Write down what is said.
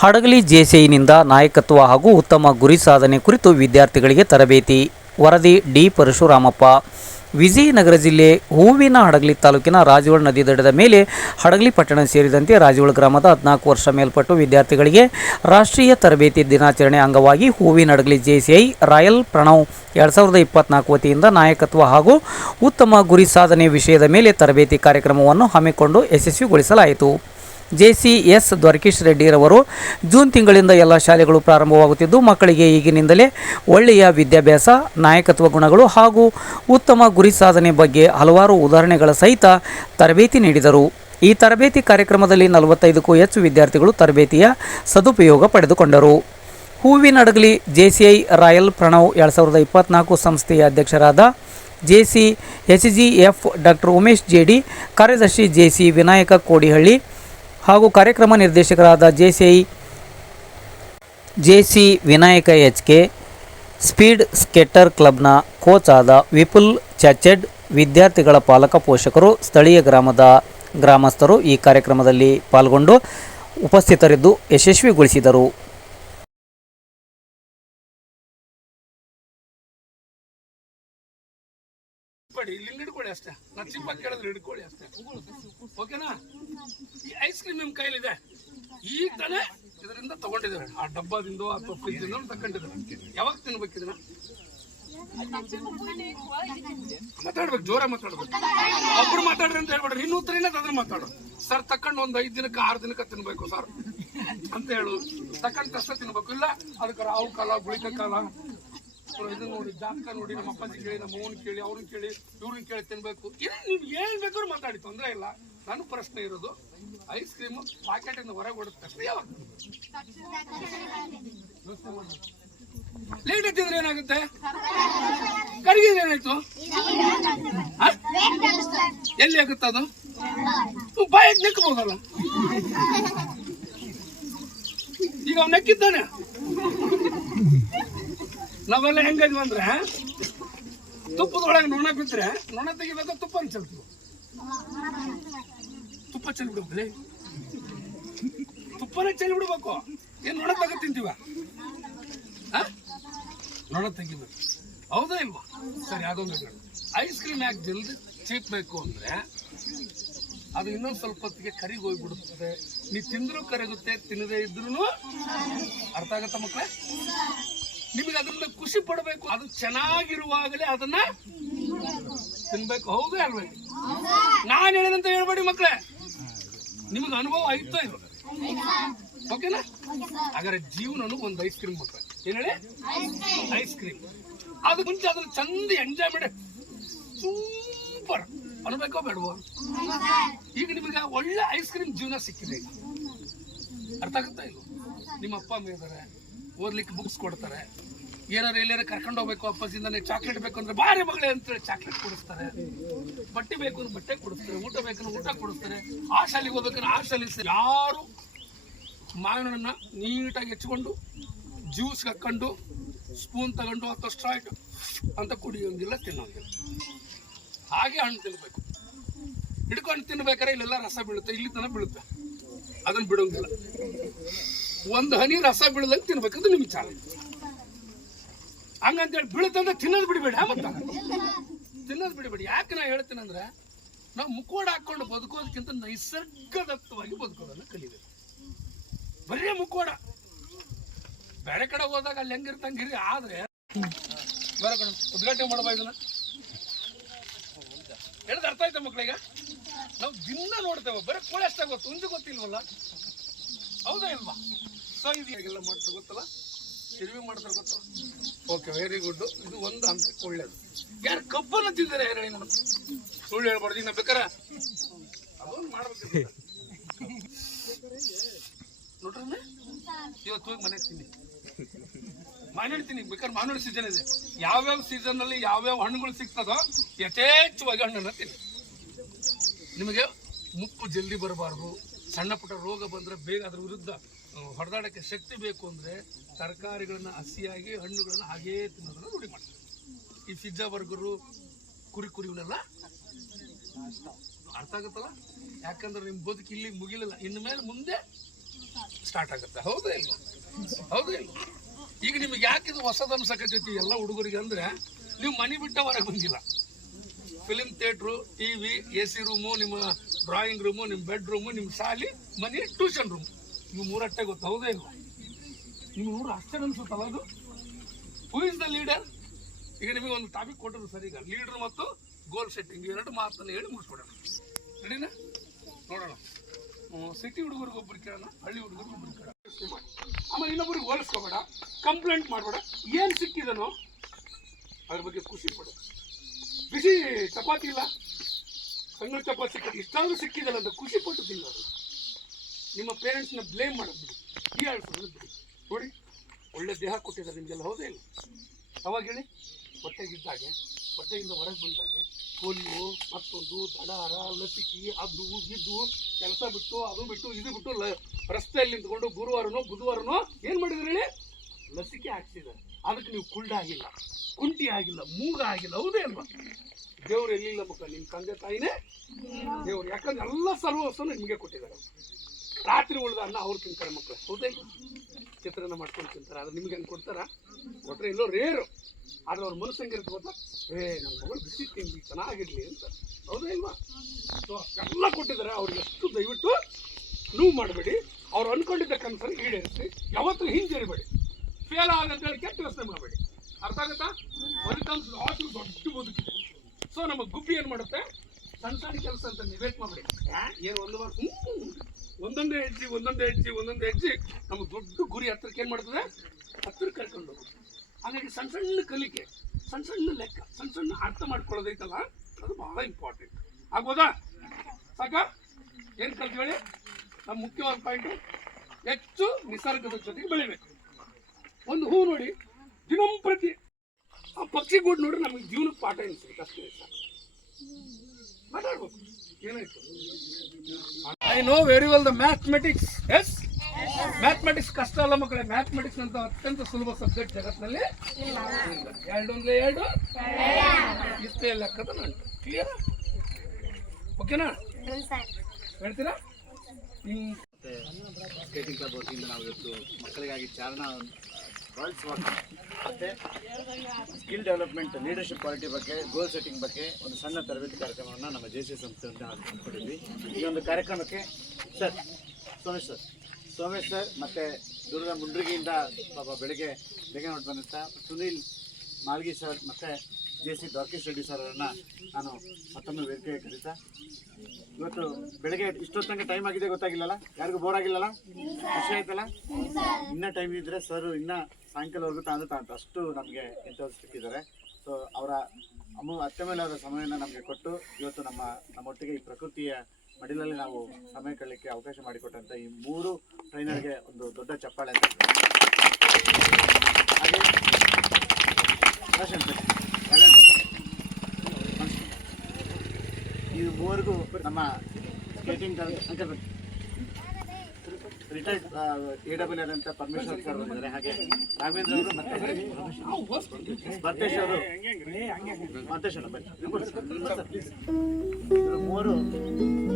ಹಡಗಲಿ ಜೆಸಿಐನಿಂದ ನಾಯಕತ್ವ ಹಾಗೂ ಉತ್ತಮ ಗುರಿ ಸಾಧನೆ ಕುರಿತು ವಿದ್ಯಾರ್ಥಿಗಳಿಗೆ ತರಬೇತಿ. ವರದಿ ಡಿ ಪರಶುರಾಮಪ್ಪ. ವಿಜಯನಗರ ಜಿಲ್ಲೆ ಹೂವಿನ ಹಡಗಲಿ ತಾಲೂಕಿನ ರಾಜೋಳ ನದಿ ದಡದ ಮೇಲೆ ಹಡಗಲಿ ಪಟ್ಟಣ ಸೇರಿದಂತೆ ರಾಜೋಳ ಗ್ರಾಮದ 14 ವರ್ಷ ಮೇಲ್ಪಟ್ಟು ವಿದ್ಯಾರ್ಥಿಗಳಿಗೆ ರಾಷ್ಟ್ರೀಯ ತರಬೇತಿ ದಿನಾಚರಣೆ ಅಂಗವಾಗಿ ಹೂವಿನ ಹಡಗಲಿ ಜೆಸಿಐ ರಾಯಲ್ ಪ್ರಣವ್ 2024 ವತಿಯಿಂದ ನಾಯಕತ್ವ ಹಾಗೂ ಉತ್ತಮ ಗುರಿ ಸಾಧನೆ ವಿಷಯದ ಮೇಲೆ ತರಬೇತಿ ಕಾರ್ಯಕ್ರಮವನ್ನು ಹಮ್ಮಿಕೊಂಡು ಯಶಸ್ವಿಗೊಳಿಸಲಾಯಿತು. ಜೆಸಿಎಸ್ ದ್ವಾರಕೀಶ್ ರೆಡ್ಡಿರವರು ಜೂನ್ ತಿಂಗಳಿಂದ ಎಲ್ಲ ಶಾಲೆಗಳು ಪ್ರಾರಂಭವಾಗುತ್ತಿದ್ದು, ಮಕ್ಕಳಿಗೆ ಈಗಿನಿಂದಲೇ ಒಳ್ಳೆಯ ವಿದ್ಯಾಭ್ಯಾಸ, ನಾಯಕತ್ವ ಗುಣಗಳು ಹಾಗೂ ಉತ್ತಮ ಗುರಿ ಸಾಧನೆ ಬಗ್ಗೆ ಹಲವಾರು ಉದಾಹರಣೆಗಳ ಸಹಿತ ತರಬೇತಿ ನೀಡಿದರು. ಈ ತರಬೇತಿ ಕಾರ್ಯಕ್ರಮದಲ್ಲಿ 45ಕ್ಕೂ ಹೆಚ್ಚು ವಿದ್ಯಾರ್ಥಿಗಳು ತರಬೇತಿಯ ಸದುಪಯೋಗ ಪಡೆದುಕೊಂಡರು. ಹೂವಿನ ಹಡಗಲಿ ಜೆಸಿಐ ರಾಯಲ್ ಪ್ರಣವ್ 2024 ಸಂಸ್ಥೆಯ ಅಧ್ಯಕ್ಷರಾದ JCHGF ಡಾಕ್ಟರ್ ಉಮೇಶ್ ಜೆಡಿ, ಕಾರ್ಯದರ್ಶಿ JC ವಿನಾಯಕ ಕೋಡಿಹಳ್ಳಿ ಹಾಗೂ ಕಾರ್ಯಕ್ರಮ ನಿರ್ದೇಶಕರಾದ JC Vinayaka HK, speed skater ಕ್ಲಬ್ನ ಕೋಚ್ ಆದ ವಿಪುಲ್ ಚಚೆಡ್, ವಿದ್ಯಾರ್ಥಿಗಳ ಪಾಲಕ ಪೋಷಕರು, ಸ್ಥಳೀಯ ಗ್ರಾಮಸ್ಥರು ಈ ಕಾರ್ಯಕ್ರಮದಲ್ಲಿ ಪಾಲ್ಗೊಂಡು ಉಪಸ್ಥಿತರಿದ್ದು ಯಶಸ್ವಿಗೊಳಿಸಿದರು. ಇಲ್ಲಿ ಹಿಡ್ಕೊಳ್ಳಿ ಅಷ್ಟೇ, ನಾನು ಚಿಪ್ಪಾಗಿ ಕೇಳಿದ್ರೆ ಹಿಡ್ಕೊಳ್ಳಿ ಅಷ್ಟೇ, ಓಕೆನಾ? ಈ ಐಸ್ ಕ್ರೀಮ್ ನಿಮ್ಮ ಕೈಲಿದೆ, ಈಗ ತಾನೇ ಇದರಿಂದ ತಗೊಂಡಿದ್ದಾರೆ, ಆ ಡಬ್ಬದಿಂದ ಅಥವಾ ಫ್ರಿಜ್ ಇಂದ ತಗೊಂಡಿದ್ದಾರೆ. ಯಾವಾಗ ತಿನ್ಬೇಕಿದನ್ನ ಮಾತಾಡ್ಬೇಕು, ಜೋರ ಮಾತಾಡ್ಬೇಕು. ಒಬ್ರು ಮಾತಾಡ್ರಿ ಅಂತ ಹೇಳ್ಬೇಡ್ರಿ, ಇನ್ನು ಉತ್ತರನೇ ಅದ್ರ ಮಾತಾಡು. ಸರ್ ತಕೊಂಡು ಒಂದು 5 ದಿನಕ್ಕೆ 6 ದಿನಕ್ಕೆ ತಿನ್ಬೇಕು ಸರ್ ಅಂತ ಹೇಳು. ತಕೊಂಡ್ ತಕ್ಷಣ ತಿನ್ಬೇಕು, ಇಲ್ಲ ಅದಕ್ಕೆ ರಾವು ಕಾಲ, ಗುಳಿಕ ಕಾಲ, ಇದು ನೋಡಿ, ಜಾತಕ ನೋಡಿ, ನಮ್ಮ ಅಪ್ಪಾಜಿ ಕೇಳಿ, ನಮ್ಮ ಅವ್ವನ್ ಕೇಳಿ, ಅವ್ರನ್ನ ಕೇಳಿ, ಇವ್ರನ್ನ ಕೇಳಿ ತಿನ್ಬೇಕು. ನೀವು ಏನ್ ಬೇಕಾದ್ರೂ ಮಾತಾಡಿ, ತೊಂದರೆ ಇಲ್ಲ. ನನ್ನ ಪ್ರಶ್ನೆ ಇರೋದು, ಐಸ್ ಕ್ರೀಮ್ ಪಾಕೆಟ್ ಇಂದ ಹೊರಗೆ ಹೊಡೆದ ತಕ್ಷಣ ಯಾವಾಗ ಲೇಟ್ ಎತ್ತಿದ್ರೆ ಏನಾಗುತ್ತೆ? ಕರಿಗಿದ್ರೆ ಏನಾಯ್ತು? ಎಲ್ಲಿ ಆಗುತ್ತೆ ಅದು? ಬಾಯಿಗೆ ನೆಕ್ಕಬಹುದಲ್ಲ. ಈಗ ಅವ್ನು ನೆಕ್ಕಿದ್ದಾನೆ. ನಾವೆಲ್ಲ ಹೆಂಗಿದ್ವಿ ಅಂದ್ರೆ, ತುಪ್ಪದೊಳಗೆ ನೊಣ ಬಿದ್ರೆ ನೊಣ ತೆಗಿಬೇಕು, ತುಪ್ಪ ಚೆಲ್ತೀವಿ. ತುಪ್ಪ ಚೆಲ್ಲಿ ಬಿಡ್ಬೇಕಲ್ಲ, ತುಪ್ಪನೇ ಚೆಲ್ಲಿ ಬಿಡ್ಬೇಕು. ಏನ್ ನೊಣ ತಗ ತಿಂತೀವ? ನೊಣ ತೆಗಿಬೇಕು, ಹೌದಾ ಇಲ್ವಾ? ಸರಿ, ಅದೊಂದು ಐಸ್ ಕ್ರೀಮ್ ಯಾಕೆ ಜಲ್ದಿ ಚೀಪ್ ಬೇಕು ಅಂದ್ರೆ, ಅದು ಇನ್ನೊಂದು ಸ್ವಲ್ಪ ಹೊತ್ತಿಗೆ ಕರಿಗಿ ಹೋಗ್ಬಿಡುತ್ತದೆ. ನೀ ತಿಂದ್ರೂ ಕರಗುತ್ತೆ, ತಿನ್ನದೇ ಇದ್ರು ಅರ್ಥ ಆಗತ್ತ ಮಕ್ಕಳೇ? ನಿಮಗೆ ಅದರಿಂದ ಖುಷಿ ಪಡಬೇಕು, ಅದು ಚೆನ್ನಾಗಿರುವಾಗಲೇ ಅದನ್ನ ತಿನ್ಬೇಕು, ಹೌದೇ ಅಲ್ವೇ? ನಾನು ಹೇಳಿದಂತ ಹೇಳ್ಬೇಡಿ ಮಕ್ಕಳೇ, ನಿಮಗೆ ಅನುಭವ ಆಯ್ತೋ ಇದು, ಓಕೆನಾ? ಹಾಗಾದ್ರೆ ಜೀವನನು ಒಂದು ಐಸ್ ಕ್ರೀಮ್ ಮಕ್ಕಳು, ಏನ್ ಹೇಳಿ? Ice cream. ಅದು ಮುಂಚೆ ಅದನ್ನ ಚಂದ ಎಂಜಾಯ್ ಮಾಡಿ ಸೂಪರ್ ಅನ್ಬೇಕೋ ಬೇಡವೋ? ಈಗ ನಿಮಗೆ ಒಳ್ಳೆ ಐಸ್ ಕ್ರೀಮ್ ಜೀವನ ಸಿಕ್ಕಿದೆ, ಈಗ ಅರ್ಥ ಆಗುತ್ತಾ ಇಲ್ಲ? ನಿಮ್ಮ ಅಪ್ಪ ಅಮ್ಮ ಇದ್ದಾರೆ, ಓದ್ಲಿಕ್ಕೆ ಬುಕ್ಸ್ ಕೊಡ್ತಾರೆ, ಏನಾರು ಎಲ್ಲಾರು ಕರ್ಕೊಂಡು ಹೋಗ್ಬೇಕು ಅಪ್ಪಾಜಿಂದ, ಚಾಕ್ಲೇಟ್ ಬೇಕು ಅಂದ್ರೆ ಬಾರಿ ಮಗಳೇ ಅಂತೇಳಿ ಚಾಕ್ಲೇಟ್ ಕೊಡಿಸ್ತಾರೆ, ಬಟ್ಟೆ ಬೇಕು ಅಂದ್ರೆ ಬಟ್ಟೆ ಕೊಡಿಸ್ತಾರೆ, ಊಟ ಬೇಕಂದ್ರೆ ಊಟ ಕೊಡಿಸ್ತಾರೆ, ಆ ಶಾಲೆಗೆ ಹೋಗ್ಬೇಕಂದ್ರೆ ಆ ಶಾಲೆ. ಯಾರು ಮಾವಿನ ಹಣ್ಣನ್ನ ನೀಟಾಗಿ ಹೆಚ್ಕೊಂಡು ಜ್ಯೂಸ್ ಹಾಕೊಂಡು ಸ್ಪೂನ್ ತಗೊಂಡು ಅಥವಾ ಸ್ಟ್ರಾಯ್ಟ್ ಅಂತ ಕುಡಿಯೋಂಗಿಲ್ಲ, ತಿನ್ನೋಂಗಿಲ್ಲ. ಹಾಗೆ ಹಣ್ಣು ತಿನ್ಬೇಕು. ಹಿಡ್ಕೊಂಡು ತಿನ್ಬೇಕಾದ್ರೆ ಇಲ್ಲೆಲ್ಲ ರಸ ಬೀಳುತ್ತೆ, ಇಲ್ಲಿ ತನಕ ಬೀಳುತ್ತೆ, ಅದನ್ನ ಬಿಡೋಂಗಿಲ್ಲ. ಒಂದು ಹನಿ ರಸ ಬೀಳದಂಗೆ ತಿನ್ಬೇಕಂದ್ರೆ ನಿಮ್ಗೆ ಚಾಲ. ಹಂಗಂತೇಳಿ ಬೀಳುತ್ತಂದ್ರೆ ತಿನ್ನೋದು ಬಿಡಬೇಡಿ, ಮತ್ತ ತಿನ್ನೋದು ಬಿಡಬೇಡಿ. ಯಾಕೆ ನಾ ಹೇಳ್ತೇನೆಂದ್ರೆ, ನಾವು ಮುಖೋಡ ಹಾಕೊಂಡು ಬದುಕೋದಕ್ಕಿಂತ ನೈಸರ್ಗದತ್ತವಾಗಿ ಬದುಕೋದನ್ನ ಕಲಿಬೇಕು. ಬರೀ ಮುಖೋಡ ಬೇರೆ ಕಡೆ ಹೋದಾಗ ಅಲ್ಲಿ ಹೆಂಗಿರ್ತಂಗಿರಿ, ಆದ್ರೆ ಬೇರೆ ಕಡೆ ಉದ್ಘಾಟನೆ ಮಾಡಬಾ ಇದನ್ನ ಹೇಳಿದ ಅರ್ಥ ಆಯ್ತಾ ಮಕ್ಕಳಿಗೆ? ನಾವು ದಿನ ನೋಡ್ತೇವೆ, ಬರೀ ಕೋಳಿ ಅಷ್ಟೇ ಗೊತ್ತು, ಉಂಜು ಗೊತ್ತಿಲ್ವಲ್ಲ, ಹೌದಾ ಇಲ್ವಾ? ಸೊ ಇದು ಹೇಗೆಲ್ಲ ಮಾಡ್ತಾರೆ ಗೊತ್ತಲ್ಲ, ತಿರುವಿ ಮಾಡ್ತಾರೆ ಗೊತ್ತಲ್ಲ. Okay, very good. ಇದು ಒಂದು ಹಂತಕ್ಕೆ ಒಳ್ಳೇದು. ಯಾರು ಕಬ್ಬನ್ನು ತಿಂದರೆ ಯಾರು ಹೇಳಿ ನೋಡ, ಸುಳ್ಳು ಹೇಳ್ಬಾರ್ದು. ಇನ್ನ ಬೇಕಾರೆ ಅದೊಂದು ಮಾಡ್ಬೇಕು ನೋಡ್ರಿ. ಇವತ್ತು ಹೋಗಿ ಮನೆ ತಿನ್ನಿ, ಮಾವಿನ ತಿನ್ನಿ, ಬೇಕಾದ್ರೆ ಮಾವಿನ ಸೀಸನ್ ಇದೆ. ಯಾವ್ಯಾವ ಸೀಸನ್ ಅಲ್ಲಿ ಯಾವ್ಯಾವ ಹಣ್ಣುಗಳು ಸಿಗ್ತದೋ ಯಥೇಚ್ಛವಾಗಿ ಹಣ್ಣನ್ನ ತಿನ್ನಿ. ನಿಮಗೆ ಮುಪ್ಪು ಜಲ್ದಿ ಬರಬಾರ್ದು, ಸಣ್ಣ ಪುಟ್ಟ ರೋಗ ಬಂದ್ರೆ ಬೇಗ ಅದ್ರ ವಿರುದ್ಧ ಹೊಡೆದಾಡಕ್ಕೆ ಶಕ್ತಿ ಬೇಕು ಅಂದ್ರೆ ತರಕಾರಿಗಳನ್ನ ಹಸಿಯಾಗಿ, ಹಣ್ಣುಗಳನ್ನ ಹಾಗೇ ತಿನ್ನೋದನ್ನ ರೂಢಿ ಮಾಡ್ತಾರೆ. ಈ ಪಿಜ್ಜಾ, ಬರ್ಗರು, ಕುರಿವನ್ನೆಲ್ಲ ಅರ್ಥ ಆಗುತ್ತಲ್ಲ. ಯಾಕಂದ್ರೆ ನಿಮ್ಮ ಬದುಕು ಇಲ್ಲಿ ಮುಗಿಲಿಲ್ಲ, ಇನ್ನು ಮೇಲೆ ಮುಂದೆ ಸ್ಟಾರ್ಟ್ ಆಗುತ್ತೆ. ಹೌದಾ ಇಲ್ಲ? ಹೌದಾ ಇಲ್ಲ? ಈಗ ನಿಮ್ಗೆ ಯಾಕಿದು ಹೊಸದು ಅನ್ಸಕತ್ತೈತಿ ಎಲ್ಲ ಹುಡುಗರಿಗೆ ಅಂದ್ರೆ ನೀವು ಮನೆ ಬಿಟ್ಟ ಹೊರಗೆ ಬಂದಿಲ್ಲ. Film theatre, TV, AC room, ನಿಮ್ಮ ಡ್ರಾಯಿಂಗ್ ರೂಮು, ನಿಮ್ಮ ಬೆಡ್ರೂಮು, ನಿಮ್ಮ ಶಾಲೆ, ಮನೆ, ಟ್ಯೂಷನ್ ರೂಮ್, ನೀವು ಮೂರಟ್ಟೆ ಗೊತ್ತು. ಹೌದೇ ಇಲ್ಲ? ನಿಮ್ಮ ಊರು ಆಶ್ಚರ್ಯ ಅನ್ಸುತ್ತಲ್ಲ ಅದು. Who is the leader? ಈಗ ನಿಮಗೆ ಒಂದು ಟಾಪಿಕ್ ಕೊಟ್ಟರು ಸರ್. ಈಗ ಲೀಡರ್ ಮತ್ತು ಗೋಲ್ ಸೆಟ್ಟಿಂಗ್ ಎರಡು ಮಾತನ್ನು ಹೇಳಿ ಮುಗಿಸ್ಬಿಡೋಣ. ರೆಡಿನಾ? ನೋಡೋಣ. ಸಿಟಿ ಹುಡುಗರಿಗೆ ಒಬ್ರು ಕೇಳೋಣ, ಹಳ್ಳಿ ಹುಡುಗರಿಗೆ ಒಬ್ರು ಕೇಳೋಣ. ಆಮೇಲೆ ಇನ್ನೊಬ್ರಿಗೆ ಹೋಲಿಸ್ಕೋಬೇಡ, ಕಂಪ್ಲೇಂಟ್ ಮಾಡಬೇಡ. ಏನು ಸಿಕ್ಕಿದನೋ ಅದ್ರ ಬಗ್ಗೆ ಖುಷಿ ಪಡು. ಬಿಸಿ ಚಪಾತಿ ಇಲ್ಲ, ಸಣ್ಣ ಚಪಾತಿ ಸಿಕ್ಕಿದೆ, ಇಷ್ಟಾದ್ರೂ ಸಿಕ್ಕಿದಲ್ಲ ಅಂತ ಖುಷಿ ಪಟ್ಟು ತಿನ್ನೋದು. ನಿಮ್ಮ ಪೇರೆಂಟ್ಸ್ನ ಬ್ಲೇಮ್ ಮಾಡೋದು ಬಿಡಿ, ಹೀಯಾಳಿಸೋದು ಬಿಡಿ. ನೋಡಿ, ಒಳ್ಳೆ ದೇಹ ಕೊಟ್ಟಿದ್ದಾರೆ ನಿಮಗೆಲ್ಲ. ಹೌದೇ ಇಲ್ಲ? ಅವಾಗ ಹೇಳಿ, ಹೊಟ್ಟೆಗಿದ್ದಾಗೆ, ಹೊಟ್ಟೆಯಿಂದ ಹೊರಗೆ ಬಂದಾಗೆ ಪೋಲಿಯೋ, ಮತ್ತೊಂದು ದಡಾರ, ಲಸಿಕೆ, ಅದು ಇದು ಕೆಲಸ ಬಿಟ್ಟು ಅದು ಬಿಟ್ಟು ಇದು ಬಿಟ್ಟು ರಸ್ತೆಯಲ್ಲಿ ನಿಂತ್ಕೊಂಡು ಗುರುವಾರನೋ ಬುಧವಾರನೋ ಏನು ಮಾಡಿದ್ರೆ ಹೇಳಿ, ಲಸಿಕೆ ಹಾಕ್ಸಿದ್ದಾರೆ. ಅದಕ್ಕೆ ನೀವು ಕುಳ್ಳ ಕುಂಟಿ ಆಗಿಲ್ಲ, ಮೂಗ ಆಗಿಲ್ಲ. ಹೌದೇ ಅಲ್ವಾ? ದೇವ್ರು ಎಲ್ಲಿಲ್ಲ ಮಕ್ಕಳ, ನಿಮ್ಮ ತಂದೆ ತಾಯಿನೇ ದೇವ್ರು. ಯಾಕಂದ್ರೆ ಎಲ್ಲ ಸರ್ವಸ್ವನು ನಿಮಗೆ ಕೊಟ್ಟಿದ್ದಾರೆ. ರಾತ್ರಿ ಉಳಿದ ಅನ್ನ ಅವ್ರು ತಿಂತಾರೆ ಮಕ್ಕಳು. ಹೌದೇ? ಚಿತ್ರಾನ್ನ ಮಾಡ್ಕೊಂಡು ತಿಂತಾರೆ. ಅದು ನಿಮ್ಗೆ ಹೆಂಗೆ ಕೊಡ್ತಾರ? ಕೊಟ್ಟರೆ ಎಲ್ಲೋ ರೇರು. ಆದರೆ ಅವ್ರ ಮನಸ್ಸಂಗಿರುತ್ತೆ ಗೊತ್ತಾ? ನನ್ನ ಮಗಳು ಬಿಸಿ ತಿಂಡಿ ಚೆನ್ನಾಗಿರ್ಲಿ ಅಂತ. ಹೌದೇ ಇಲ್ವಾ? ಸೊ ಅಷ್ಟೆಲ್ಲ ಕೊಟ್ಟಿದ್ದಾರೆ. ಅವ್ರಿಗೆ ಎಷ್ಟು ದಯವಿಟ್ಟು ನೋವು ಮಾಡಬೇಡಿ. ಅವ್ರು ಅಂದ್ಕೊಂಡಿದ್ದ ಕನಸನ್ನು ಈಡೇರಿಸಿ. ಯಾವತ್ತೂ ಹಿಂಜರಿಬೇಡಿ. ಫೇಲ್ ಆಗಂತೇಳಿ ಕೆಟ್ಟ ಯೋಚನೆ ಮಾಡಬೇಡಿ. ಅರ್ಥ ಆಗುತ್ತಾ? ಫಲಿತಾಂಶ ಆದರೂ ದೊಡ್ಡ ಬದುಕಿದೆ. ಸೊ ನಮ್ಮ ಗುಬ್ಬಿ ಏನು ಮಾಡುತ್ತೆ? ಸಣ್ಣ ಸಣ್ಣ ಕೆಲಸ ಅಂತ ನಿವೇಟ್ ಮಾಡಬೇಡಿ. ಏನು ಒಂದು ವರ್ಷ ಒಂದೊಂದೇ ಹೆಜ್ಜೆ ನಮ್ಮ ದೊಡ್ಡ ಗುರಿ ಹತ್ರಕ್ಕೆ ಏನು ಮಾಡ್ತದೆ? ಹತ್ತಿರ ಕರ್ಕೊಂಡು ಹೋಗೋದು. ಹಾಗಾಗಿ ಸಣ್ಣ ಸಣ್ಣ ಕಲಿಕೆ, ಸಣ್ಣ ಸಣ್ಣ ಲೆಕ್ಕ, ಸಣ್ಣ ಸಣ್ಣ ಅರ್ಥ ಮಾಡ್ಕೊಳ್ಳೋದೈತಲ್ಲ, ಅದು ಬಹಳ ಇಂಪಾರ್ಟೆಂಟ್. ಆಗ್ಬೋದಾ? ಸಾಕ? ಏನು ಕಲ್ತು ಹೇಳಿ? ನಮ್ಮ ಮುಖ್ಯವಾದ ಪಾಯಿಂಟು, ಹೆಚ್ಚು ನಿಸರ್ಗದ ಜೊತೆಗೆ ಬೆಳಿಬೇಕು. ಒಂದು ಹೂ ನೋಡಿ, ದಿನಂಪ್ರತಿ ಆ ಪಕ್ಷಿ ಗೂಡು ನೋಡಿ ನಮಗೆ ಜೀವನಕ್ಕೆ ಪಾಠ ಅನಿಸುತ್ತೆ. ಅಷ್ಟೇ ಸಾಕು. ಮಾತಾಡ್ಬೇಕು. ಏನಾಯ್ತು? I know very well the mathematics. Yes, mathematics ಕಷ್ಟ ಅಲ್ಲ ಮಕ್ಕಳೇ. ಮ್ಯಾಥಮೆಟಿಕ್ಸ್ ಅಂತ ಅತ್ಯಂತ ಸುಲಭ ಸಬ್ಜೆಕ್ಟ್ ಜಗತ್ತಿನಲ್ಲಿ ಇಲ್ಲ. 2 × 2 ಇಷ್ಟೇ ಲೆಕ್ಕದ ನಂಟು. ಕ್ಲಿಯರ್? ಓಕೆನಾ? ಹೇಳ್ತೀರಾ? ಮತ್ತು ಸ್ಕೇಟಿಂಗ್ ಕ್ಲಬ್ ವತಿಯಿಂದ ನಾವು ಇವತ್ತು ಮಕ್ಕಳಿಗಾಗಿ ಚಾಲನಾ ವರ್ಲ್ಡ್ಸ್ ವಾಕ್ ಮತ್ತು ಸ್ಕಿಲ್ ಡೆವಲಪ್ಮೆಂಟ್, ಲೀಡರ್ಶಿಪ್ ಕ್ವಾಲಿಟಿ ಬಗ್ಗೆ, ಗೋಲ್ ಸೆಟ್ಟಿಂಗ್ ಬಗ್ಗೆ ಒಂದು ಸಣ್ಣ ತರಬೇತಿ ಕಾರ್ಯಕ್ರಮವನ್ನು ನಮ್ಮ JC ಸಂಸ್ಥೆಯಿಂದ ಹಮ್ಮಿಕೊಂಡಿದ್ವಿ. ಈ ಒಂದು ಕಾರ್ಯಕ್ರಮಕ್ಕೆ ಸೋಮೇಶ್ ಸರ್ ಮತ್ತು ದುರ್ಗಾ ಮುಂಡ್ರಿಗಿಯಿಂದ ಪಾಪ ಬೆಳಗ್ಗೆ ಬೇಗ ನೋಡಿ ಬಂದಂಥ ಸುನೀಲ್ ಮಾಲ್ಗಿ ಸರ್ ಮತ್ತು JC ದ್ವಾರಕೇಶ್ ರೆಡ್ಡಿ ಸರ್ ಅವರನ್ನು ನಾನು ಮತ್ತೊಮ್ಮೆ ವೇದಿಕೆಗೆ ಕರೀತಾ, ಇವತ್ತು ಬೆಳಗ್ಗೆ ಇಷ್ಟೊತ್ತಂಗೆ ಟೈಮ್ ಆಗಿದೆ ಗೊತ್ತಾಗಿಲ್ಲಲ್ಲ? ಯಾರಿಗೂ ಬೋರ್ ಆಗಿಲ್ಲಲ್ಲ? ಖುಷಿ ಆಯ್ತಲ್ಲ? ಇನ್ನೂ ಟೈಮ್ ಇದ್ದರೆ ಸರ್ ಇನ್ನೂ ಸಾಯಂಕಾಲವರೆಗೂ ತಾಂತ ಅಷ್ಟು ನಮಗೆ ಇಂಟರ್ವ್ಯೂಸ್ ಸಿಕ್ಕಿದ್ದಾರೆ. ಸೊ ಅವರ ಅತ್ಯಮೂಲ್ಯವಾದ ಸಮಯವನ್ನು ನಮಗೆ ಕೊಟ್ಟು ಇವತ್ತು ನಮ್ಮೊಟ್ಟಿಗೆ ಈ ಪ್ರಕೃತಿಯ ಮಡಿಲಲ್ಲಿ ನಾವು ಸಮಯ ಕಳಲಿಕ್ಕೆ ಅವಕಾಶ ಮಾಡಿಕೊಟ್ಟಂಥ ಈ 3 ಟ್ರೈನರ್ಗೆ ಒಂದು ದೊಡ್ಡ ಚಪ್ಪಾಳೆ ಅಂತ. ಹಾಗೆ ಈ 3 ನಮ್ಮ ಸ್ಕೇಟಿಂಗ್ ರಿಟೈರ್ಡ್ AWL ಆದಂಥ ಪರಮೇಶ್ವರ್ ಸರ್ ಬಂದಿದ್ದಾರೆ. ಹಾಗೆ ರಾಘವೇಂದ್ರ ಅವರು ಮತ್ತು ಭರ್ತೇಶ್ ಅವರು. ಮತ್ತೇಶ್ 3